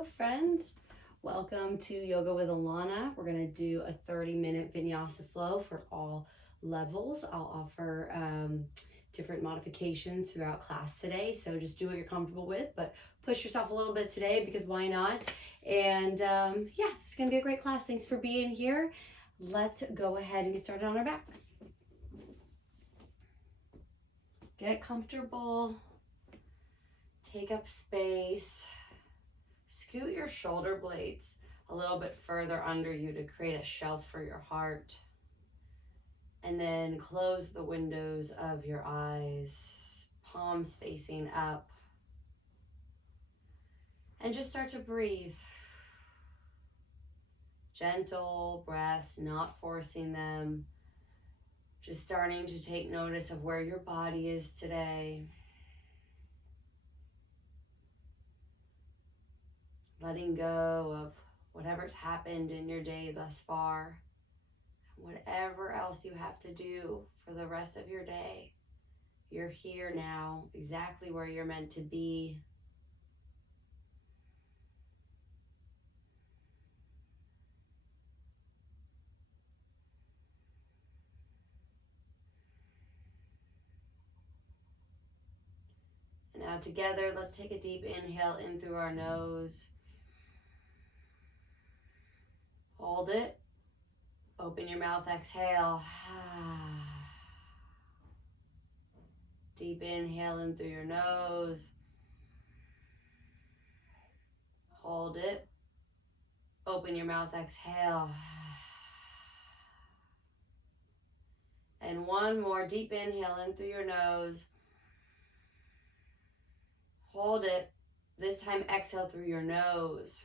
Hello friends, welcome to Yoga with Alana. We're going to do a 30-minute Vinyasa flow for all levels. I'll offer different modifications throughout class today, so just do what you're comfortable with, but push yourself a little bit today because why not? And yeah, this is going to be a great class. Thanks for being here. Let's go ahead and get started on our backs. Get comfortable, take up space. Scoot your shoulder blades a little bit further under you to create a shelf for your heart. And then close the windows of your eyes, palms facing up. And just start to breathe. Gentle breaths, not forcing them. Just starting to take notice of where your body is today. Letting go of whatever's happened in your day thus far, whatever else you have to do for the rest of your day. You're here now, exactly where you're meant to be. And now together, let's take a deep inhale in through our nose. Hold it. Open your mouth, exhale. Deep inhale in through your nose. Hold it. Open your mouth, exhale. And one more deep inhale in through your nose. Hold it. This time exhale through your nose.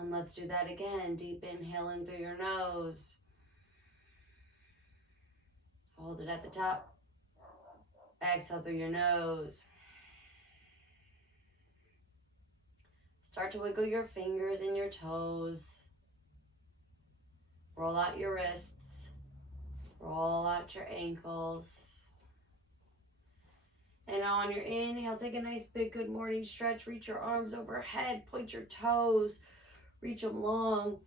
And let's do that again. Deep inhale in through your nose. Hold it at the top. Exhale through your nose. Start to wiggle your fingers and your toes. Roll out your wrists. Roll out your ankles. And on your inhale, take a nice big good morning stretch. Reach your arms overhead. Point your toes. Reach them long.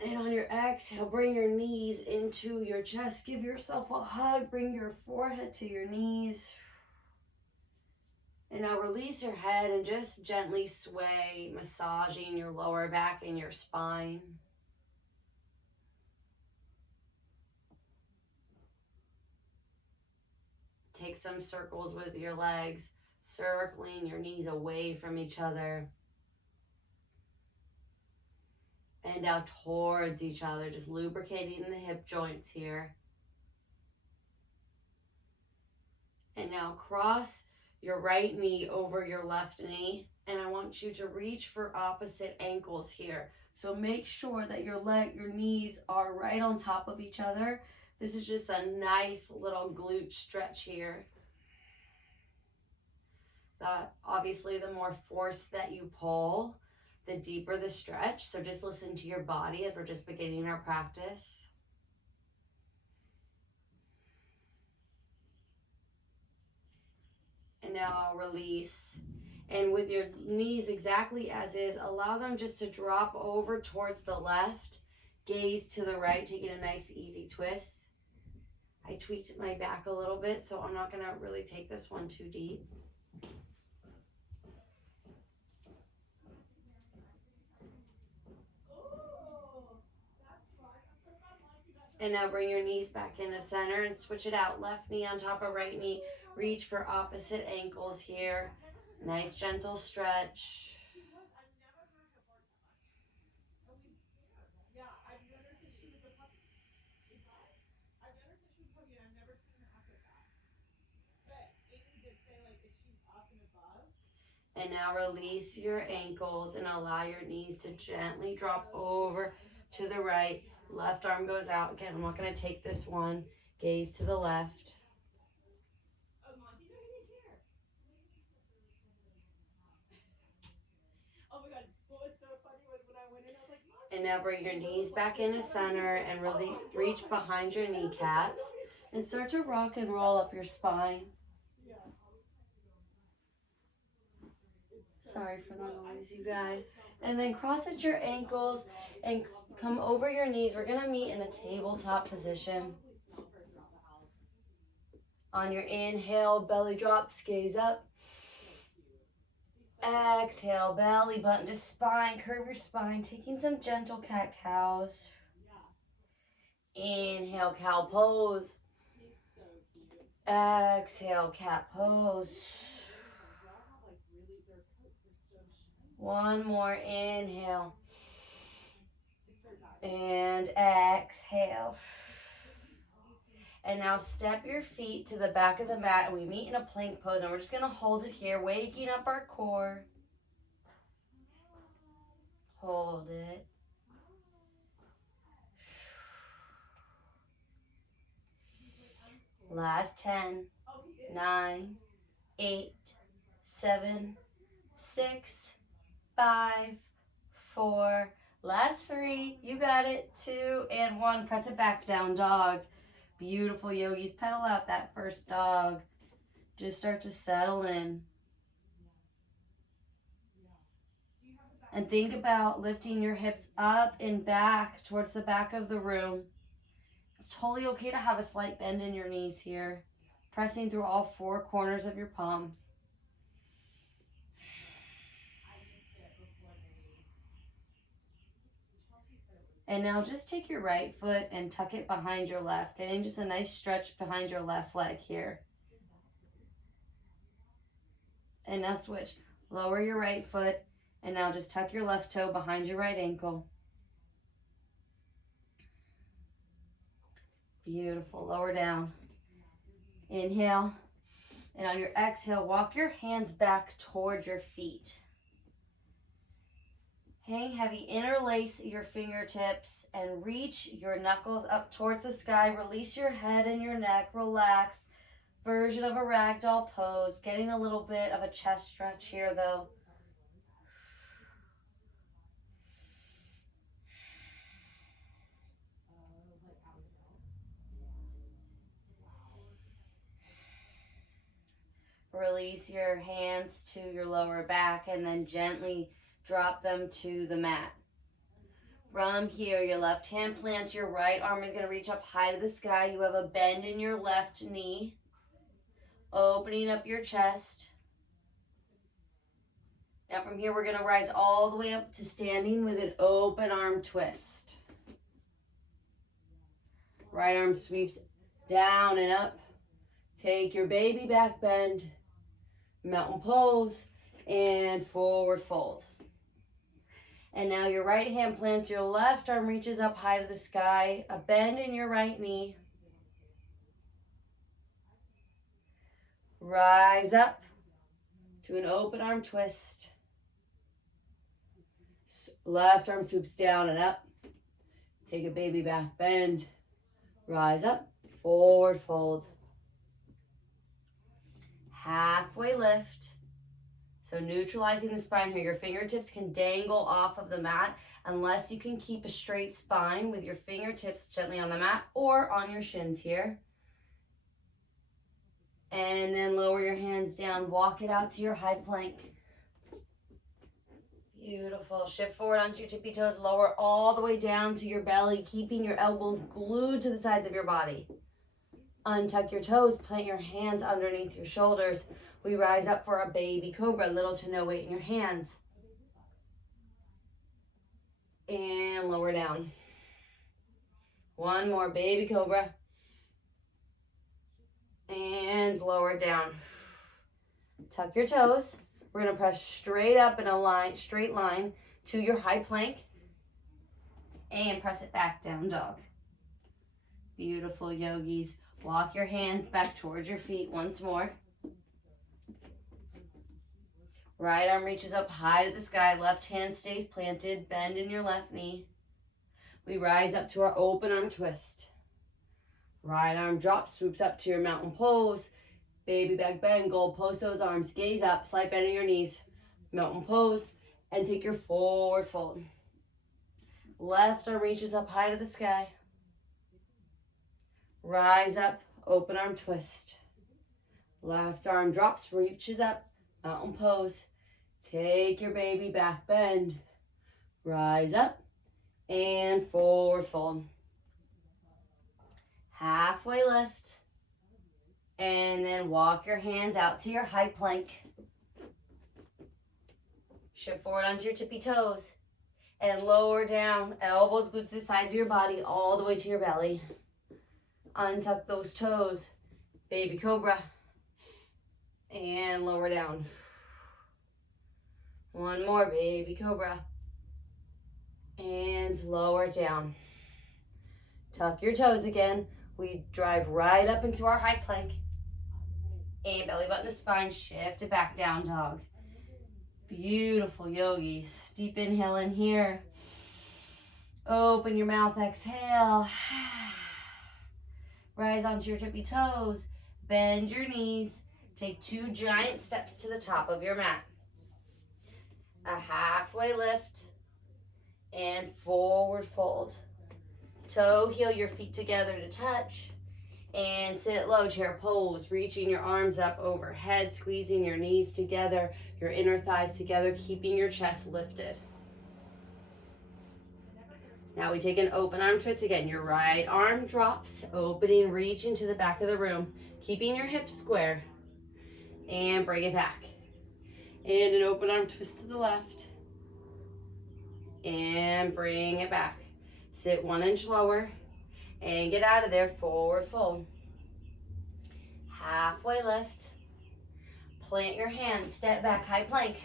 And on your exhale, bring your knees into your chest. Give yourself a hug. Bring your forehead to your knees. And now release your head and just gently sway, massaging your lower back and your spine. Take some circles with your legs, circling your knees away from each other. And now towards each other, just lubricating the hip joints here. And now cross your right knee over your left knee. And I want you to reach for opposite ankles here. So make sure that your knees are right on top of each other. This is just a nice little glute stretch here. Obviously, the more force that you pull, the deeper the stretch. So just listen to your body as we're just beginning our practice. And now I'll release. And with your knees exactly as is, allow them just to drop over towards the left. Gaze to the right, taking a nice easy twist. I tweaked my back a little bit, so I'm not going to really take this one too deep. And now bring your knees back into center and switch it out. Left knee on top of right knee. Reach for opposite ankles here. Nice gentle stretch. And now release your ankles and allow your knees to gently drop over to the right. Left arm goes out. Again, I'm not going to take this one. Gaze to the left. And now bring your knees back into center and really reach behind your kneecaps and start to rock and roll up your spine. Sorry for the noise, you guys. And then cross at your ankles and come over your knees. We're gonna meet in a tabletop position. On your inhale, belly drops, gaze up. Exhale, belly button to spine, curve your spine, taking some gentle cat-cows. Inhale, cow pose. Exhale, cat pose. One more, inhale. And exhale. And now step your feet to the back of the mat and we meet in a plank pose. And we're just gonna hold it here, waking up our core. Hold it. Last 10, 9, 8, 7, 6, 5, 4, last 3, you got it, 2 and 1. Press it back down, dog. Beautiful, yogis. Pedal out that first dog. Just start to settle in. And think about lifting your hips up and back towards the back of the room. It's totally okay to have a slight bend in your knees here. Pressing through all 4 corners of your palms. And now just take your right foot and tuck it behind your left, getting just a nice stretch behind your left leg here. And now switch. Lower your right foot, and now just tuck your left toe behind your right ankle. Beautiful. Lower down. Inhale. And on your exhale, walk your hands back towards your feet. Hang heavy, interlace your fingertips and reach your knuckles up towards the sky. Release your head and your neck, relax. Version of a ragdoll pose. Getting a little bit of a chest stretch here though. Release your hands to your lower back and then gently drop them to the mat. From here, your left hand plants, your right arm is going to reach up high to the sky. You have a bend in your left knee, opening up your chest. Now from here, we're going to rise all the way up to standing with an open arm twist. Right arm sweeps down and up. Take your baby back bend, mountain pose, and forward fold. And now your right hand plants, your left arm reaches up high to the sky, a bend in your right knee. Rise up to an open arm twist. Left arm swoops down and up. Take a baby back bend. Rise up, forward fold. Halfway lift. So neutralizing the spine here. Your fingertips can dangle off of the mat unless you can keep a straight spine with your fingertips gently on the mat or on your shins here. And then lower your hands down. Walk it out to your high plank. Beautiful. Shift forward onto your tippy toes. Lower all the way down to your belly, keeping your elbows glued to the sides of your body. Untuck your toes. Plant your hands underneath your shoulders. We rise up for a baby cobra, little to no weight in your hands. And lower down. One more, baby cobra. And lower down. Tuck your toes. We're going to press straight up in a straight line to your high plank. And press it back down, dog. Beautiful, yogis. Walk your hands back towards your feet once more. Right arm reaches up high to the sky. Left hand stays planted. Bend in your left knee. We rise up to our open arm twist. Right arm drops, swoops up to your mountain pose. Baby back bend, gold post those arms. Gaze up, slight bend in your knees. Mountain pose. And take your forward fold. Left arm reaches up high to the sky. Rise up, open arm twist. Left arm drops, reaches up. Mountain pose. Take your baby back bend. Rise up and forward fold. Halfway lift. And then walk your hands out to your high plank. Shift forward onto your tippy toes. And lower down, elbows, glutes to the sides of your body, all the way to your belly. Untuck those toes. Baby cobra. And lower down. One more, baby cobra. And lower down. Tuck your toes again. We drive right up into our high plank. And belly button to spine, shift it back down, dog. Beautiful, yogis. Deep inhale in here. Open your mouth, exhale. Rise onto your tippy toes. Bend your knees. Take 2 giant steps to the top of your mat. A halfway lift. And forward fold. Toe heel your feet together to touch. And sit low, chair pose, reaching your arms up overhead, squeezing your knees together, your inner thighs together, keeping your chest lifted. Now we take an open arm twist again. Your right arm drops, opening, reaching to the back of the room, keeping your hips square, and bring it back. And an open arm twist to the left, and bring it back. Sit 1 inch lower, and get out of there, forward fold. Halfway lift. Plant your hands, step back, high plank.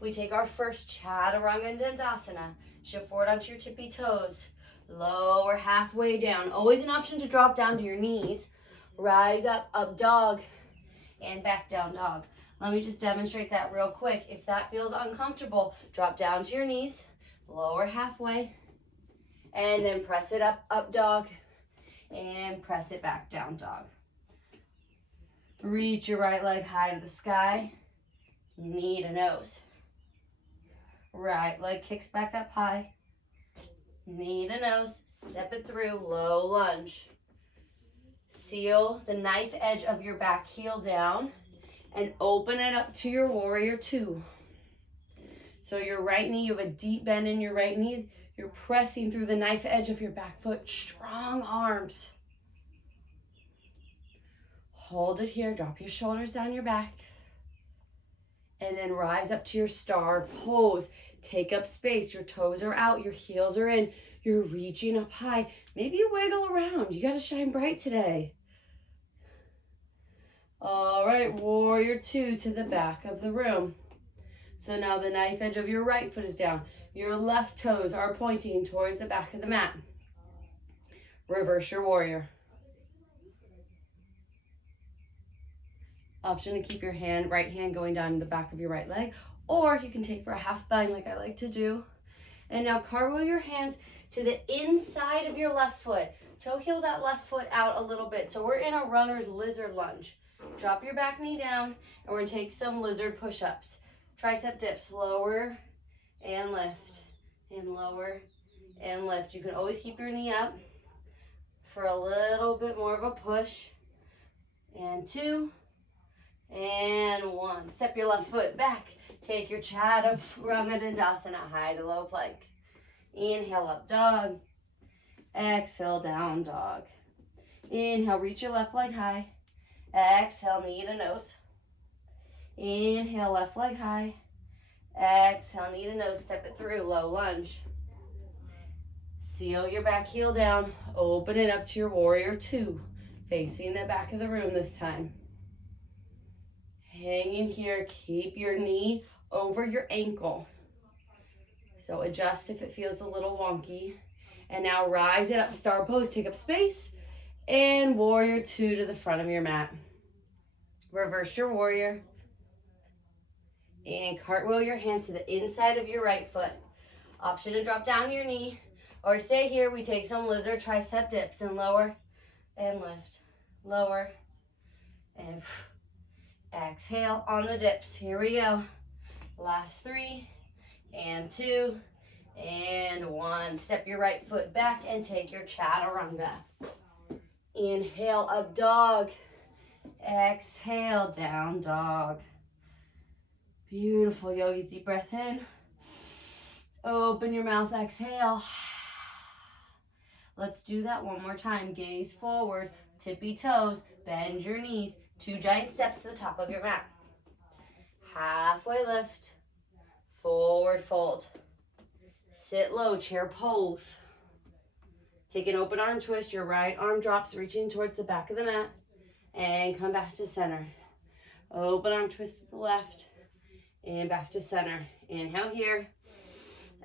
We take our first chaturanga dandasana. Shift forward onto your tippy toes. Lower halfway down. Always an option to drop down to your knees. Rise up, up dog, and back down dog. Let me just demonstrate that real quick. If that feels uncomfortable, drop down to your knees, lower halfway, and then press it up, up dog, and press it back down dog. Reach your right leg high to the sky, knee to nose. Right leg kicks back up high, knee to nose, step it through, low lunge. Seal the knife edge of your back heel down and open it up to your warrior 2. So your right knee, you have a deep bend in your right knee. You're pressing through the knife edge of your back foot. Strong arms. Hold it here. Drop your shoulders down your back. And then rise up to your star pose. Take up space. Your toes are out. Your heels are in. You're reaching up high. Maybe you wiggle around. You got to shine bright today. All right, warrior 2 to the back of the room. So now the knife edge of your right foot is down. Your left toes are pointing towards the back of the mat. Reverse your warrior. Option to keep your right hand going down the back of your right leg, or you can take for a half bind like I like to do. And now cartwheel your hands to the inside of your left foot. Toe heel that left foot out a little bit. So we're in a runner's lizard lunge. Drop your back knee down, and we're gonna take some lizard push-ups. Tricep dips, lower and lift, and lower and lift. You can always keep your knee up for a little bit more of a push. And 2, and 1. Step your left foot back. Take your chaturanga dandasana, high to low plank. Inhale, up dog. Exhale, down dog. Inhale, reach your left leg high. Exhale, knee to nose. Inhale, left leg high. Exhale, knee to nose, step it through, low lunge. Seal your back heel down. Open it up to your warrior 2. Facing the back of the room this time. Hanging here, keep your knee over your ankle. So adjust if it feels a little wonky. And now rise it up, star pose, take up space. And warrior 2 to the front of your mat. Reverse your warrior. And cartwheel your hands to the inside of your right foot. Option to drop down your knee. Or stay here, we take some lizard tricep dips and lower and lift. Lower and exhale on the dips. Here we go. Last 3 and 2 and 1. Step your right foot back and take your chaturanga. Inhale, up dog. Exhale, down dog. Beautiful, yogis. Deep breath in. Open your mouth, exhale. Let's do that one more time. Gaze forward, tippy toes, bend your knees. 2 giant steps to the top of your mat. Halfway lift, forward fold. Sit low, chair pose. Take an open arm twist. Your right arm drops, reaching towards the back of the mat. And come back to center. Open arm twist to the left. And back to center. Inhale here.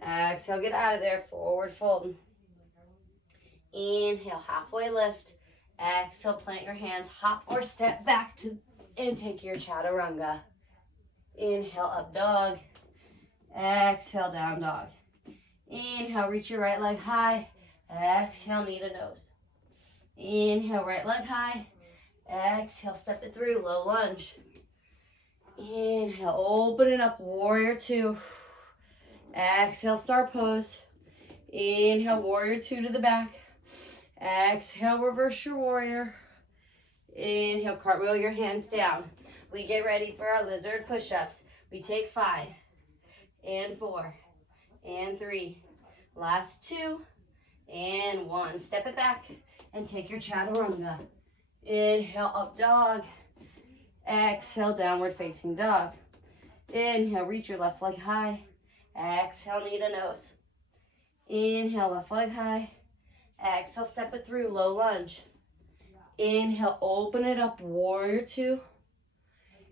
Exhale, get out of there. Forward fold. Inhale, halfway lift. Exhale, plant your hands. Hop or step back to and take your chaturanga. Inhale, up dog. Exhale, down dog. Inhale, reach your right leg high. Exhale, knee to nose. Inhale, right leg high. Exhale, step it through, low lunge. Inhale, open it up, warrior 2. Exhale, star pose. Inhale, warrior 2 to the back. Exhale, reverse your warrior. Inhale, cartwheel your hands down. We get ready for our lizard push-ups. We take 5 and 4 and 3. Last 2 and 1. Step it back and take your chaturanga. Inhale, up dog. Exhale, downward facing dog. Inhale, reach your left leg high. Exhale, knee to nose. Inhale, left leg high. Exhale, step it through, low lunge. Inhale, open it up, warrior 2.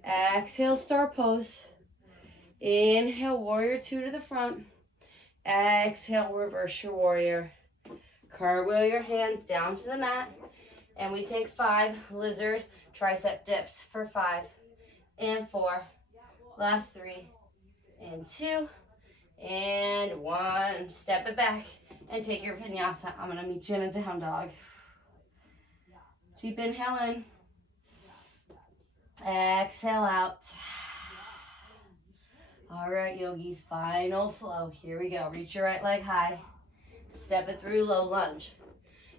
Exhale, star pose. Inhale, warrior 2 to the front. Exhale, reverse your warrior. Cartwheel your hands down to the mat. And we take 5 lizard tricep dips for 5 and 4. Last 3 and 2 and 1. Step it back and take your vinyasa. I'm going to meet you in a down dog. Deep inhale in. Exhale out. All right, yogis, final flow. Here we go. Reach your right leg high. Step it through, low lunge.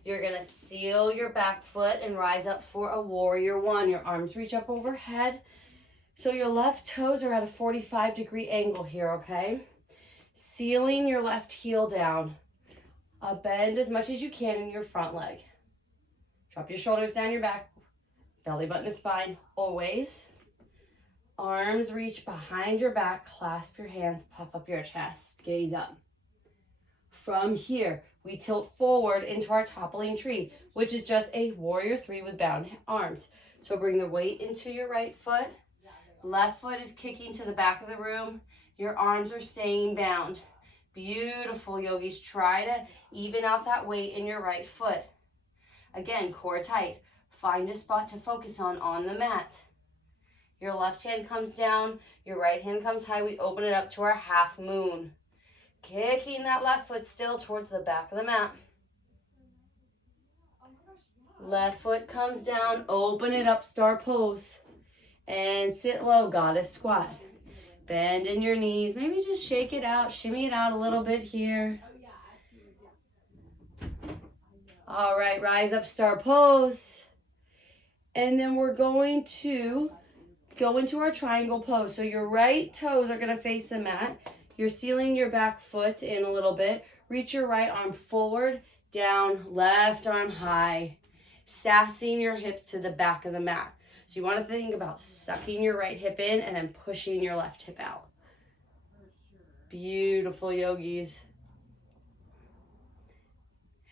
You're going to seal your back foot and rise up for a warrior 1. Your arms reach up overhead. So your left toes are at a 45-degree angle here, okay? Sealing your left heel down. Bend as much as you can in your front leg. Drop your shoulders down your back. Belly button to spine, always. Arms reach behind your back. Clasp your hands, puff up your chest. Gaze up. From here, we tilt forward into our toppling tree, which is just a warrior 3 with bound arms. So bring the weight into your right foot. Left foot is kicking to the back of the room. Your arms are staying bound. Beautiful, yogis. Try to even out that weight in your right foot. Again, core tight. Find a spot to focus on the mat. Your left hand comes down. Your right hand comes high. We open it up to our half moon. Kicking that left foot still towards the back of the mat. Left foot comes down. Open it up, star pose. And sit low, goddess squat. Bend in your knees. Maybe just shake it out, shimmy it out a little bit here. All right, rise up, star pose. And then we're going to go into our triangle pose. So your right toes are going to face the mat. You're sealing your back foot in a little bit. Reach your right arm forward, down, left arm high. Sassing your hips to the back of the mat. So you want to think about sucking your right hip in and then pushing your left hip out. Beautiful, yogis.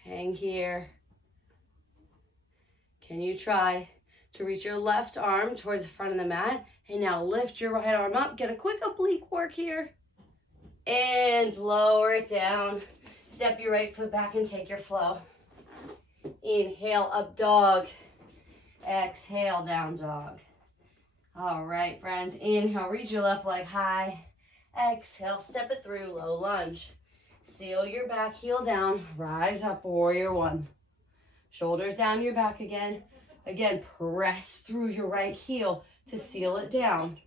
Hang here. Can you try to reach your left arm towards the front of the mat? And now lift your right arm up. Get a quick oblique work here. And lower it down. Step your right foot back and take your flow. Inhale, up dog. Exhale, down dog. All right, friends. Inhale, reach your left leg high. Exhale, step it through, low lunge. Seal your back heel down. Rise up, warrior 1. Shoulders down your back again. Again, press through your right heel to seal it down.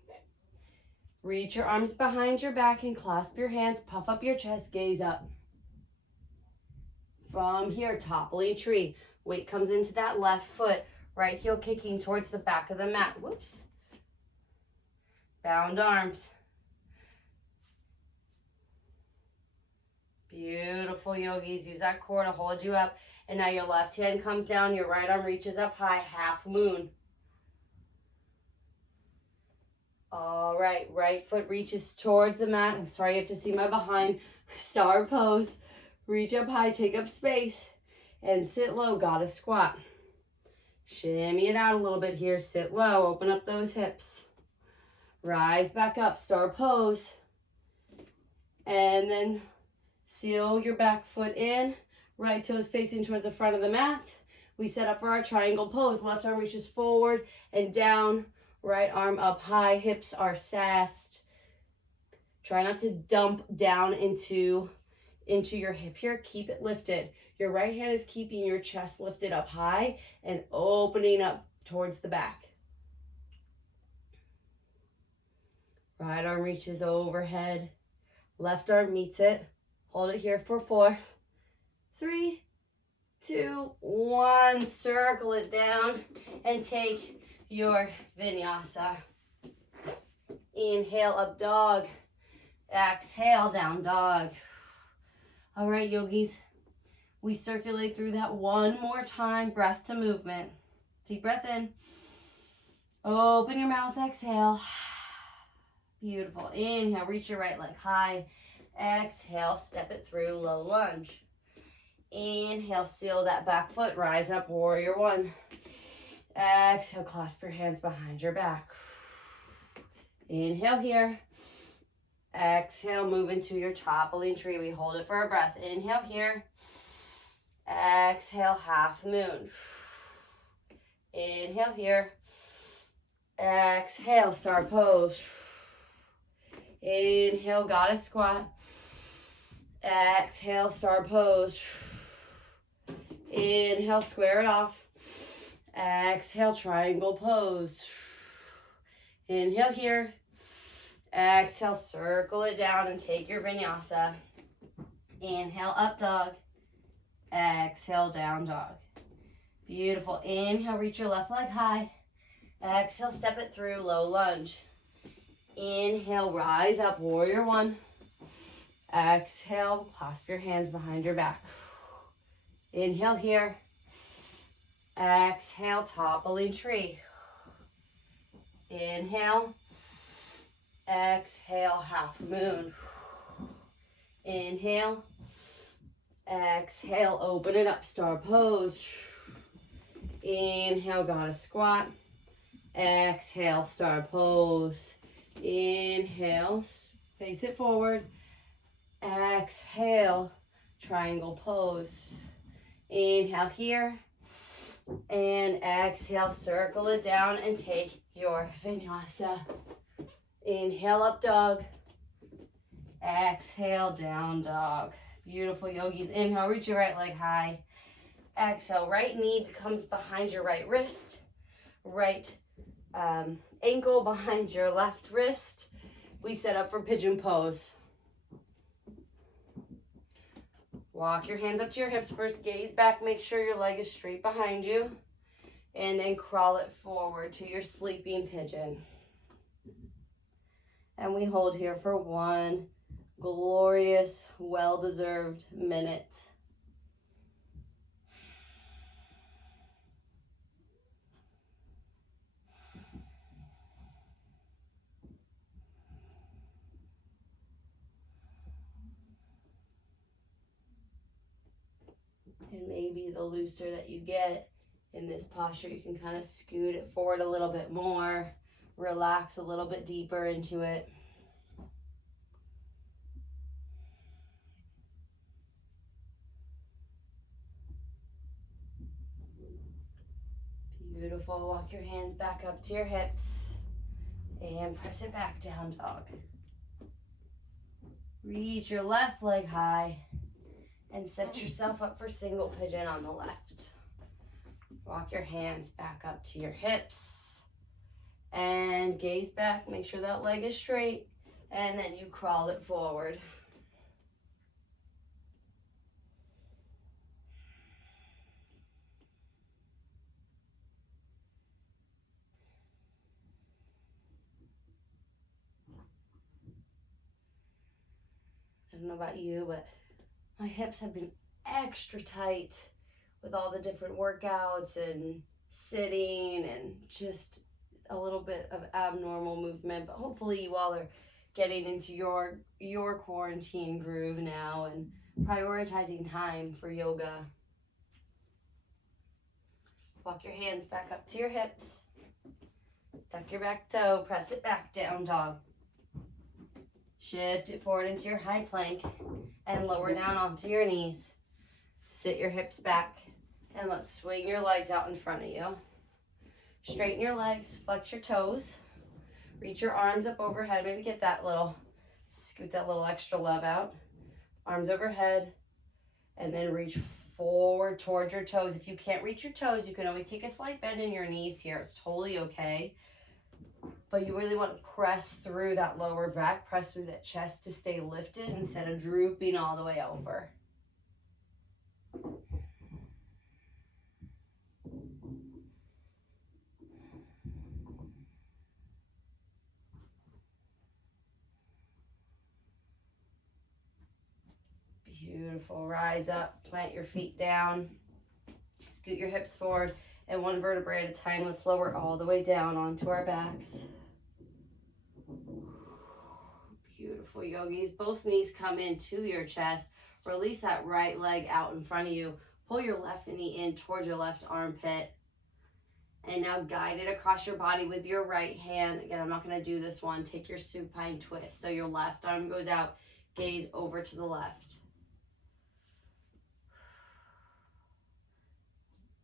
Reach your arms behind your back and clasp your hands. Puff up your chest, gaze up. From here, toppling tree. Weight comes into that left foot. Right heel kicking towards the back of the mat. Whoops. Bound arms. Beautiful, yogis. Use that core to hold you up. And now your left hand comes down, your right arm reaches up high, half moon. All right, right foot reaches towards the mat. I'm sorry you have to see my behind. Star pose. Reach up high, take up space, and sit low, goddess squat. Shimmy it out a little bit here. Sit low, open up those hips. Rise back up, star pose. And then seal your back foot in. Right toes facing towards the front of the mat. We set up for our triangle pose. Left arm reaches forward and down. Right arm up high. Hips are sassed. Try not to dump down into your hip here. Keep it lifted. Your right hand is keeping your chest lifted up high and opening up towards the back. Right arm reaches overhead. Left arm meets it. Hold it here for 4, 3, 2, 1. Circle it down and take your vinyasa. Inhale, up dog. Exhale, down dog. All right, yogis. We circulate through that one more time. Breath to movement. Deep breath in. Open your mouth, exhale. Beautiful. Inhale, reach your right leg high. Exhale, step it through, low lunge. Inhale, seal that back foot, rise up, warrior one. Exhale, clasp your hands behind your back. Inhale here. Exhale, move into your toppling tree. We hold it for a breath. Inhale here. Exhale, half moon. Inhale here. Exhale, star pose. Inhale, goddess squat. Exhale, star pose. Inhale, square it off. Exhale, triangle pose. Inhale here. Exhale, circle it down and take your vinyasa. Inhale, up dog. Exhale, down dog. Beautiful. Inhale, reach your left leg high. Exhale, step it through, low lunge. Inhale, rise up, warrior one. Exhale, clasp your hands behind your back. Inhale here. Exhale, toppling tree. Inhale. Exhale, half moon. Inhale. Exhale, open it up, star pose. Inhale, goddess squat. Exhale, star pose. Inhale, face it forward. Exhale, triangle pose. Inhale here. And exhale, circle it down and take your vinyasa. Inhale, up dog. Exhale, down dog. Beautiful, yogis. Inhale, reach your right leg high. Exhale, right knee becomes behind your right wrist. Right ankle behind your left wrist. We set up for pigeon pose. Walk your hands up to your hips first. Gaze back. Make sure your leg is straight behind you. And then crawl it forward to your sleeping pigeon. And we hold here for one glorious, well-deserved minute. And maybe the looser that you get in this posture, you can kind of scoot it forward a little bit more, relax a little bit deeper into it. Beautiful. Walk your hands back up to your hips and press it back down, dog. Reach your left leg high and set yourself up for single pigeon on the left. Walk your hands back up to your hips and gaze back. Make sure that leg is straight, and then you crawl it forward. I don't know about you, but My hips have been extra tight with all the different workouts and sitting and just a little bit of abnormal movement, but hopefully you all are getting into your quarantine groove now and prioritizing time for yoga. Walk your hands back up to your hips. Tuck your back toe, press it back down, dog. Shift it forward into your high plank and lower down onto your knees. Sit your hips back and let's swing your legs out in front of you. Straighten your legs, flex your toes. Reach your arms up overhead. Maybe get that little, scoot that little extra love out. Arms overhead and then reach forward towards your toes. If you can't reach your toes, you can always take a slight bend in your knees here. It's totally okay. But you really want to press through that lower back, press through that chest to stay lifted instead of drooping all the way over. Beautiful. Rise up, plant your feet down, scoot your hips forward, and one vertebrae at a time. Let's lower all the way down onto our backs. Beautiful, yogis. Both knees come into your chest. Release that right leg out in front of you. Pull your left knee in towards your left armpit. And now guide it across your body with your right hand. Again, I'm not going to do this one. Take your supine twist. So your left arm goes out, gaze over to the left.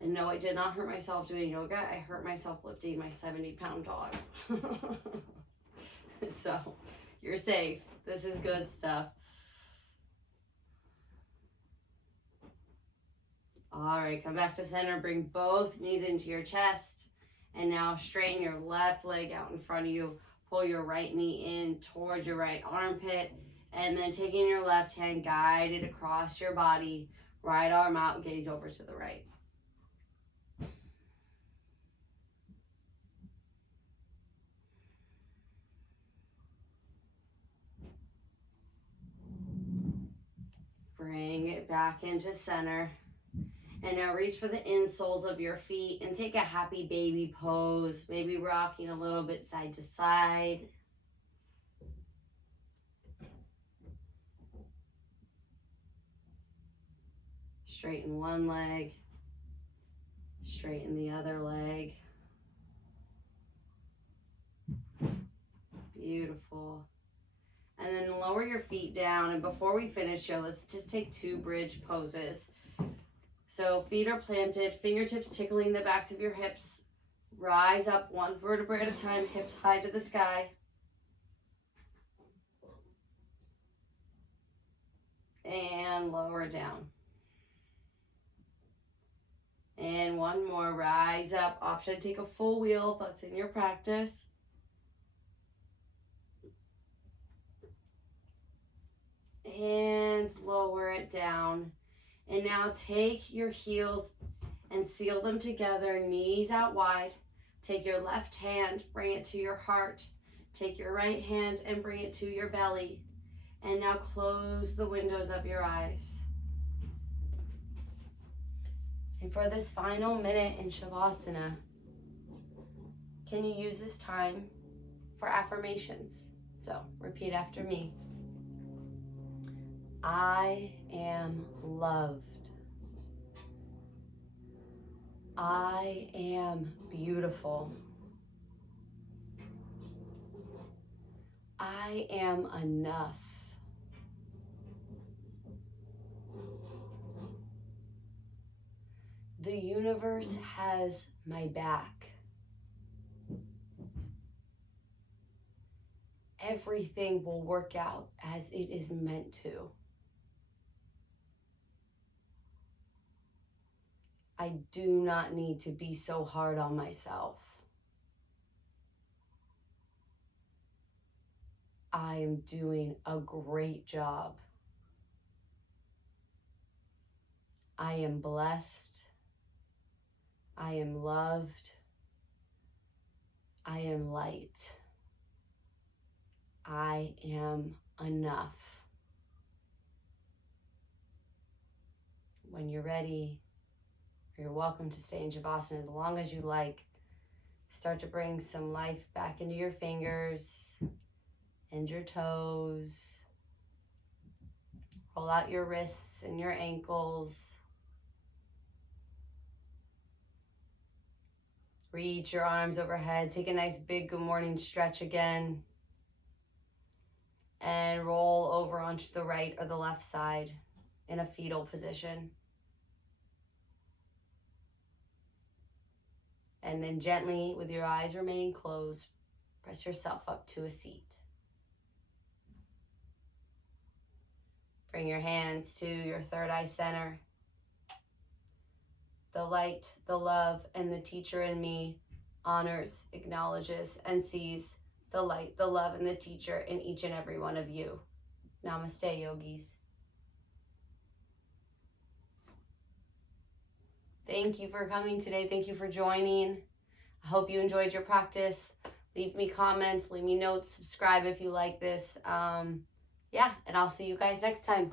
And no, I did not hurt myself doing yoga. I hurt myself lifting my 70-pound dog. So you're safe. This is good stuff. All right, come back to center. Bring both knees into your chest. And now straighten your left leg out in front of you. Pull your right knee in towards your right armpit. And then taking your left hand, guide it across your body. Right arm out, gaze over to the right. Bring it back into center. And now reach for the insoles of your feet and take a happy baby pose. Maybe rocking a little bit side to side. Straighten one leg. Straighten the other leg. Beautiful. And then lower your feet down. And before we finish here, let's just take 2 bridge poses. So feet are planted, fingertips tickling the backs of your hips. Rise up one vertebrae at a time, hips high to the sky. And lower down. And one more, rise up. Option to take a full wheel if that's in your practice. And lower it down. And now take your heels and seal them together, knees out wide. Take your left hand, bring it to your heart. Take your right hand and bring it to your belly. And now close the windows of your eyes. And for this final minute in Shavasana, can you use this time for affirmations? So repeat after me. I am loved. I am beautiful. I am enough. The universe has my back. Everything will work out as it is meant to. I do not need to be so hard on myself. I am doing a great job. I am blessed. I am loved. I am light. I am enough. When you're ready, you're welcome to stay in Shavasana as long as you like. Start to bring some life back into your fingers and your toes. Roll out your wrists and your ankles. Reach your arms overhead. Take a nice big good morning stretch again. And roll over onto the right or the left side in a fetal position. And then gently, with your eyes remaining closed, press yourself up to a seat. Bring your hands to your third eye center. The light, the love, and the teacher in me honors, acknowledges, and sees the light, the love, and the teacher in each and every one of you. Namaste, yogis. Thank you for coming today. Thank you for joining. I hope you enjoyed your practice. Leave me comments, leave me notes, subscribe if you like this. Yeah, and I'll see you guys next time.